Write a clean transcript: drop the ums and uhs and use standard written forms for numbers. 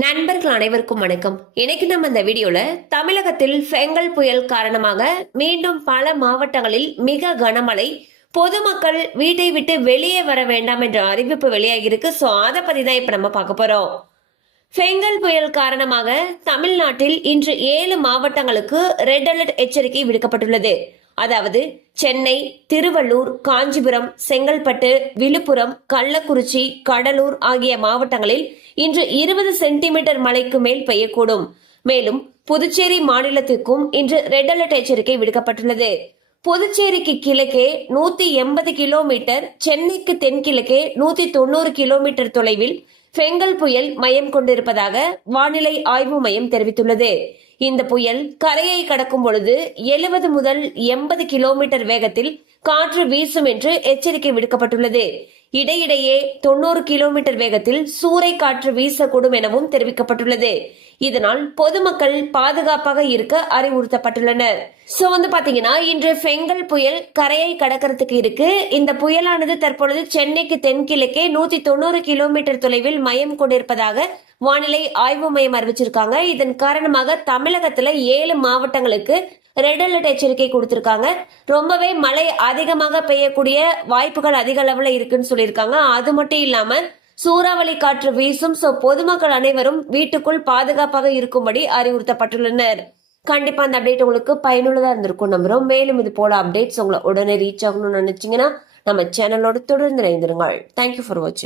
நண்பர்கள் அனைவருக்கும் வணக்கம். இன்னைக்கு நம்ம இந்த வீடியோல தமிழகத்தில் பெங்கல் புயல் காரணமாக மீண்டும் பல மாவட்டங்களில் மிக கனமழை, பொதுமக்கள் வீட்டை விட்டு வெளியே வர வேண்டாம் என்ற அறிவிப்பு வெளியாகிருக்கு. சோ அதை பத்தி தான் இப்ப நம்ம பார்க்க போறோம். பெங்கல் புயல் காரணமாக தமிழ்நாட்டில் இன்று 7 மாவட்டங்களுக்கு ரெட் அலர்ட் எச்சரிக்கை விடுக்கப்பட்டுள்ளது. அதாவது சென்னை, திருவள்ளூர், காஞ்சிபுரம், செங்கல்பட்டு, விழுப்புரம், கள்ளக்குறிச்சி, கடலூர் ஆகிய மாவட்டங்களில் இன்று 20 சென்டிமீட்டர் மழைக்கு மேல் பெய்யக்கூடும். மேலும் புதுச்சேரி மாநிலத்திற்கும் இன்று ரெட் அலர்ட் எச்சரிக்கை விடுக்கப்பட்டுள்ளது. புதுச்சேரிக்கு கிழக்கே 180 கிலோமீட்டர், சென்னைக்கு தென்கிழக்கே 190 கிலோமீட்டர் தொலைவில் பெங்கல் புயல் மையம் கொண்டிருப்பதாக வானிலை ஆய்வு மையம் தெரிவித்துள்ளது. இந்த புயல் கரையை கடக்கும் பொழுது 70 முதல் 80 கிலோமீட்டர் வேகத்தில் காற்று வீசும் என்று எச்சரிக்கை விடுக்கப்பட்டுள்ளது. இடையிடையே 90 கிலோமீட்டர் வேகத்தில் சூறை காற்று வீசக்கூடும் எனவும் தெரிவிக்கப்பட்டுள்ளது. இதனால் பொதுமக்கள் பாதுகாப்பாக இருக்க அறிவுறுத்தப்பட்டுள்ளனர். சோ பாத்தீங்கன்னா இன்று பெங்கல் புயல் கரையை கடக்கிறதுக்கு இருக்கு. இந்த புயலானது தற்பொழுது சென்னைக்கு தென்கிழக்கே 190 கிலோமீட்டர் தொலைவில் மையம் கொண்டிருப்பதாக வானிலை ஆய்வு மையம் அறிவிச்சிருக்காங்க. இதன் காரணமாக தமிழகத்துல 7 மாவட்டங்களுக்கு ரெட் அலர்ட் எச்சரிக்கை கொடுத்திருக்காங்க. ரொம்பவே மழை அதிகமாக பெய்யக்கூடிய வாய்ப்புகள் அதிக அளவுல இருக்குன்னு சொல்லியிருக்காங்க. அது மட்டும் இல்லாம சூறாவளி காற்று வீசும். சோ பொதுமக்கள் அனைவரும் வீட்டுக்குள் பாதுகாப்பாக இருக்கும்படி அறிவுறுத்தப்பட்டுள்ளனர். கண்டிப்பா அந்த அப்டேட் உங்களுக்கு பயனுள்ளதா இருந்திருக்கும் நம்புறோம். மேலும் இது போல அப்டேட்ஸ் உங்களை உடனே ரீச் ஆகணும்னு நினைச்சீங்கன்னா நம்ம சேனலோட தொடர்ந்து இணைந்திருங்கள். தேங்க்யூ ஃபார் வாட்சிங்.